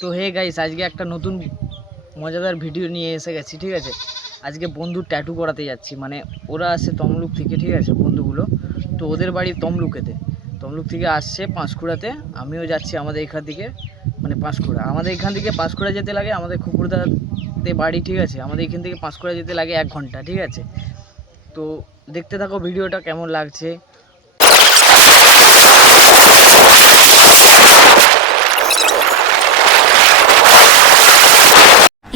তো hey guys আজকে একটা নতুন মজাদার ভিডিও নিয়ে এসে গেছি, ঠিক আছে? আজকে বন্ধুর ট্যাটু করাতে যাচ্ছি মানে ওরা আসে তমলুক থেকে, ঠিক আছে, বন্ধুগুলো? তো ওদের বাড়ি তমলুকেতে। তমলুক থেকে আসছে পাঁশকুড়াতে, আমিও যাচ্ছি আমাদের এখান থেকে মানে পাঁশকুড়া। আমাদের এখান থেকে পাঁশকুড়া যেতে লাগে আমাদের খুকুরদাতে বাড়ি, ঠিক আছে? আমাদের এখান থেকে পাঁশকুড়া যেতে লাগে এক ঘণ্টা, ঠিক আছে? তো দেখতে থাকো ভিডিওটা কেমন লাগছে।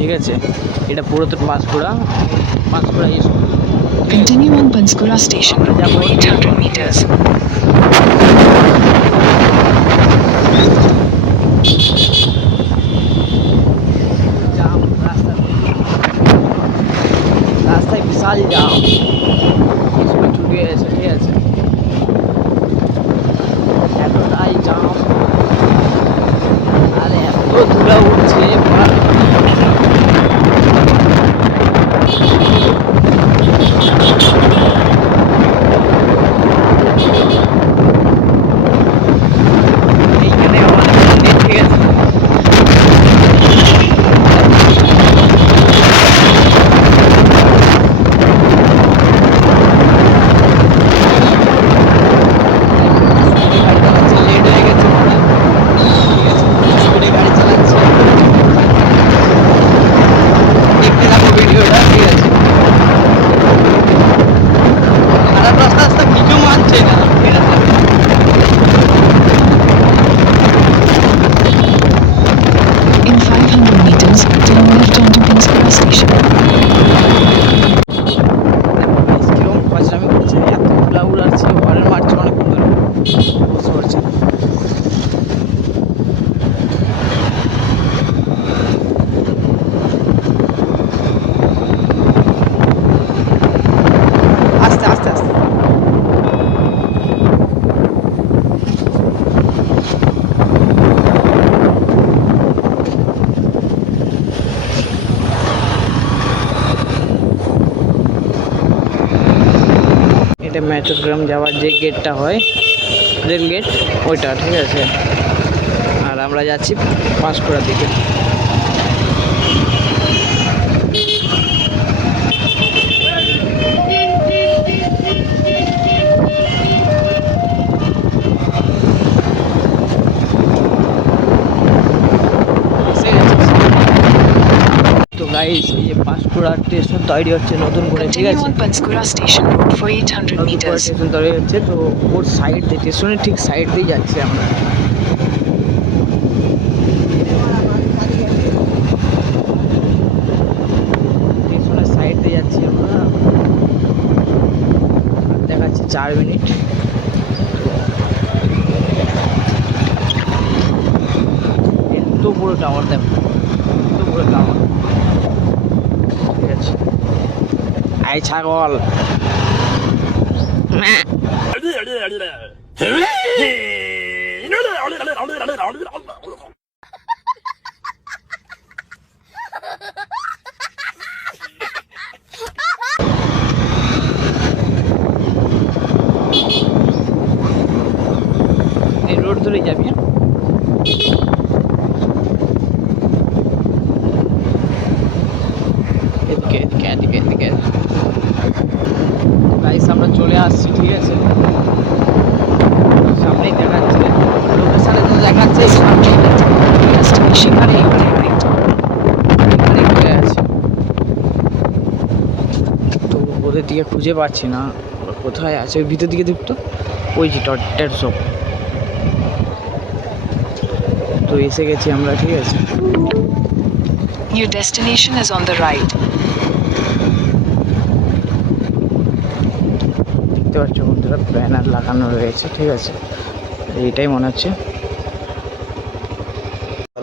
ঠিক আছে এটা পুরাতন Panskura Panskura school Continue on Panskura station road for 800 meters. জাম রাস্তাতে রাস্তায় বিশাল জাম স্কুল ছুটি হয়েছে ঠিক আছে এতটাই এটা ম্যাচগ্রাম যাওয়ার যে গেটটা হয় রেল গেট ওইটা, ঠিক আছে? আর আমরা যাচ্ছি পাঁশকুড়ার দিকে। তৈরি হচ্ছে নতুন করে ঠিক আছে? On Panskura station road for 800 নতুন স্টেশন তৈরি হচ্ছে তো ওর সাইড দিয়ে স্টেশনের ঠিক সাইড দিয়ে যাচ্ছি আমরা। স্টেশনের সাইড দিয়ে যাচ্ছি আমরা। দেখাচ্ছি চার মিনিট। এত বড় টাওয়ার দেখো এত বড় টাওয়ার ঠিক আছে। আই ছাগল ম্যাঁ। এই রোড ধরে যাবি হ্যাঁ? এদিকে এদিকে এদিকে এদিকে গাইস আমরা চলে আসছি ঠিক আছে সামনেই দেখাচ্ছে লোকেশনে তো দেখাচ্ছে সামনেই Destination Railway. এখানেই চলে আছে তো টিকিট খুঁজে পাচ্ছি না। কোথায় আছে? ভিতর দিকে ঢুকতো ওই যে টটের শপ তো এসে গেছি আমরা ঠিক আছে? Your destination is on the right দেখতে পাচ্ছ বন্ধুরা ব্যানার লাগানো রয়েছে ঠিক আছে? এইটাই মনে হচ্ছে।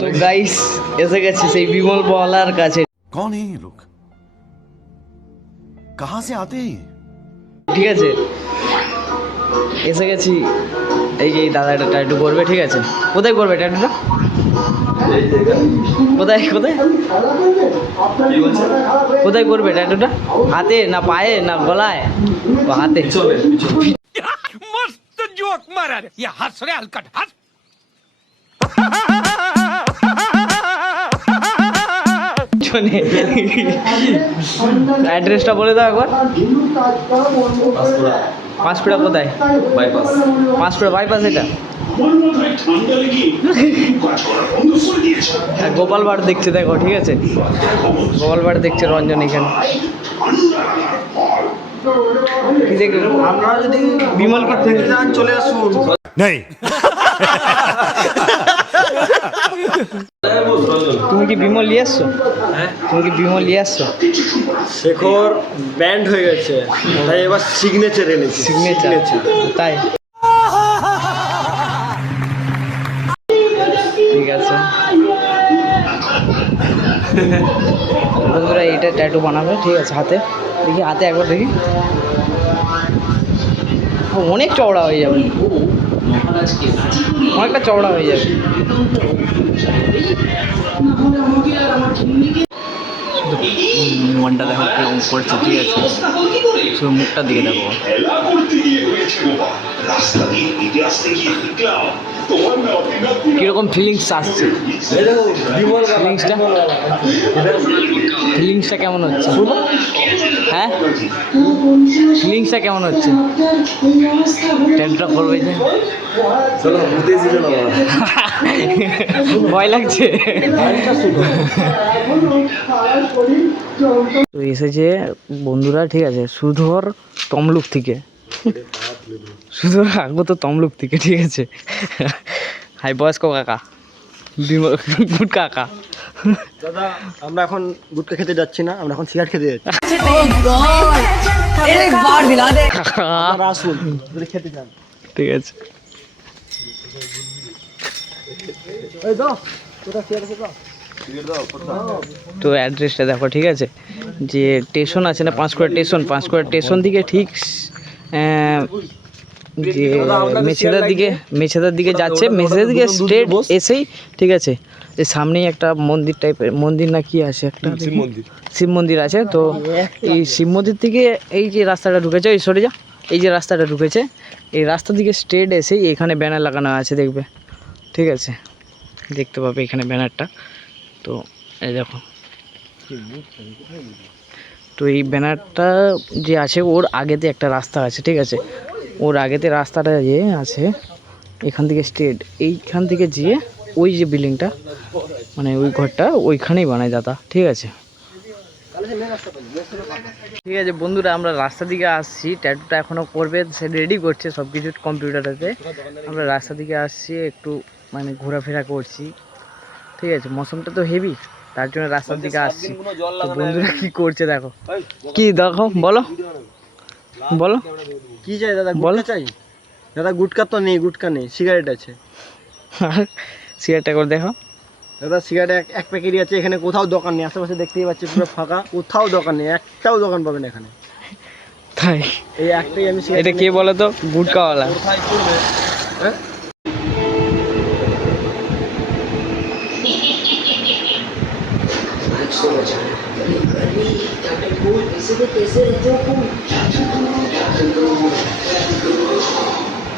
তো গাইস এসে গেছে সেই বিমল বলার কাছে। কোন এই লোক कहां से आते हैं ये? ঠিক আছে এসে গেছি এই যে এই দাদাটা ট্যাটু করবে ঠিক আছে কোথায় করবে ট্যাটুটা কোথায় কোথায় কোথায় করবে ট্যাটুটা হাতে না পায়ে না গলায় ও হাতে मस्त जोक मारा रे या हंस रे हलकट পিছনে। অ্যাড্রেসটা বলে দাও একবার। পাঁচপুরা কোথায়? বাইপাস পাঁচপুরা বাইপাস এটা? গোপাল ভাট দেখছে দেখো ঠিক আছে? গোপাল ভাট দেখছে রঞ্জন এখানে। আপনারা যদি বিমল কি থেকে যান চলে আসুন। नहीं তুমি কি বিমল নিয়ে আসছো তুমি কি বিমল নিয়ে আসছো শেখর ব্যান্ড হয়ে গেছে। তাই এবার সিগনেচার এনেছি। সিগনেচার তাই? ঠিক আছে। বন্ধুরা এইটা ট্যাটু বানাবে ঠিক আছে হাতে। দেখি হাতে একবার দেখি। অনেক চওড়া হয়ে যাবে। অনেকটা চওড়া হয়ে যাবে। মনটা দেখো কেমন করছে ঠিক আছে। শুধু মুখটার দিকে দেখো। কীরকম ফিলিংস আসছে? ফিলিংসটা ফিলিংসটা কেমন হচ্ছে? হ্যাঁ? ফিলিংসটা কেমন হচ্ছে? টেন্টটা করবে যে। ভয় লাগছে। তো এসেছে বন্ধুরা ঠিক আছে সুধর তমলুক থেকে। সুধর আগত তমলুক থেকে ঠিক আছে। হাই বয়স্ক কাকা। গুড কাকা। দাদা আমরা এখন গুটকা খেতে যাচ্ছি না আমরা এখন সিগারেট খেতে যাচ্ছি। আসুন খেতে ঠিক আছে। তো অ্যাড্রেসটা দেখো ঠিক আছে? যে স্টেশন আছে না পাঁশকুড়া স্টেশন পাঁশকুড়া স্টেশন দিকে ঠিক আহ, যে মেছেদার দিকে মেছেদার দিকে যাচ্ছে মেছেদার দিকে স্ট্রেট এসেই ঠিক আছে এই সামনেই একটা মন্দির টাইপের মন্দির না কি আছে একটা? শিব মন্দির। শিব মন্দির আছে তো এই শিব মন্দির থেকে এই যে রাস্তাটা ঢুকেছে এই সরে যা এই যে রাস্তাটা ঢুকেছে এই রাস্তা দিকে স্ট্রেট এসেই এখানে ব্যানার লাগানো আছে দেখবে ঠিক আছে দেখতে পাবে এখানে ব্যানারটা তো এই দেখো। তো এই ব্যানারটা যে আছে ওর আগেতে একটা রাস্তা আছে ঠিক আছে ওর আগেতে রাস্তাটা যে আছে, এখান থেকে স্ট্রেট এইখান থেকে যেয়ে ওই যে বিল্ডিংটা মানে ওই ঘরটা ওইখানেই বানায় দাদা, ঠিক আছে? ঠিক আছে বন্ধুরা, আমরা রাস্তা দিকে আসছি ট্যাটুটা এখনও করবে, সে রেডি করছে সব কিছু কম্পিউটারেতে আমরা রাস্তা দিকে আসছি, একটু মানে ঘোরাফেরা করছি, ঠিক আছে? মৌসুমটা তো হেভি তার জন্য রাস্তার দিকে আসছি। বন্ধুরা কি করছে দেখো? কি দেখো? বলো। বলো। কি চাই দাদা বলো। চাই? দাদা গুটকা তো নেই গুটকা নেই সিগারেট আছে। সিগারেটটা করে দেখো। দাদা সিগারেট এক এক প্যাকেটই আছে এখানে কোথাও দোকান নেই আশেপাশে দেখতেই পাচ্ছি পুরো ফাঁকা কোথাও দোকান নেই একটাও দোকান পাবেন এখানে। তাই? এই একটাই আমি এটা কে বলো তো গুটকাওয়ালা।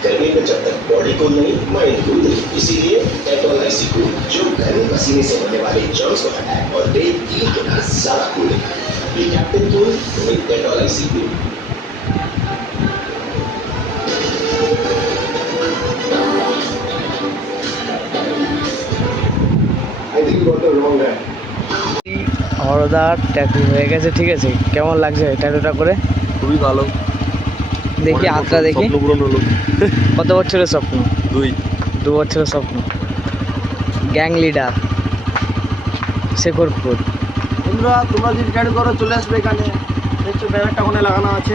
गर्मी में जब तक बॉडी कूल नहीं माइंड कूल नहीं, इसीलिए एटोलाइसी कूल जो गर्मी पसीने से होने वाले जर्म्स को हटाए और डे तीन के साथ कूल ये कैप्टन कूल विद एटोलाइसी कूल হরদার ট্যাটু হয়ে গেছে ঠিক আছে? কেমন লাগছে ট্যাটুটা করে? খুবই ভালো। দেখি হাতটা দেখি। কত বছরের স্বপ্ন? দুই। দু বছরের স্বপ্ন। গ্যাং লিডার শেখরপুর তোমরা তোমরা যদি ট্যাটু করো চলে আসবে এখানে। দেখছ ব্যানারটা ওখানে লাগানো আছে।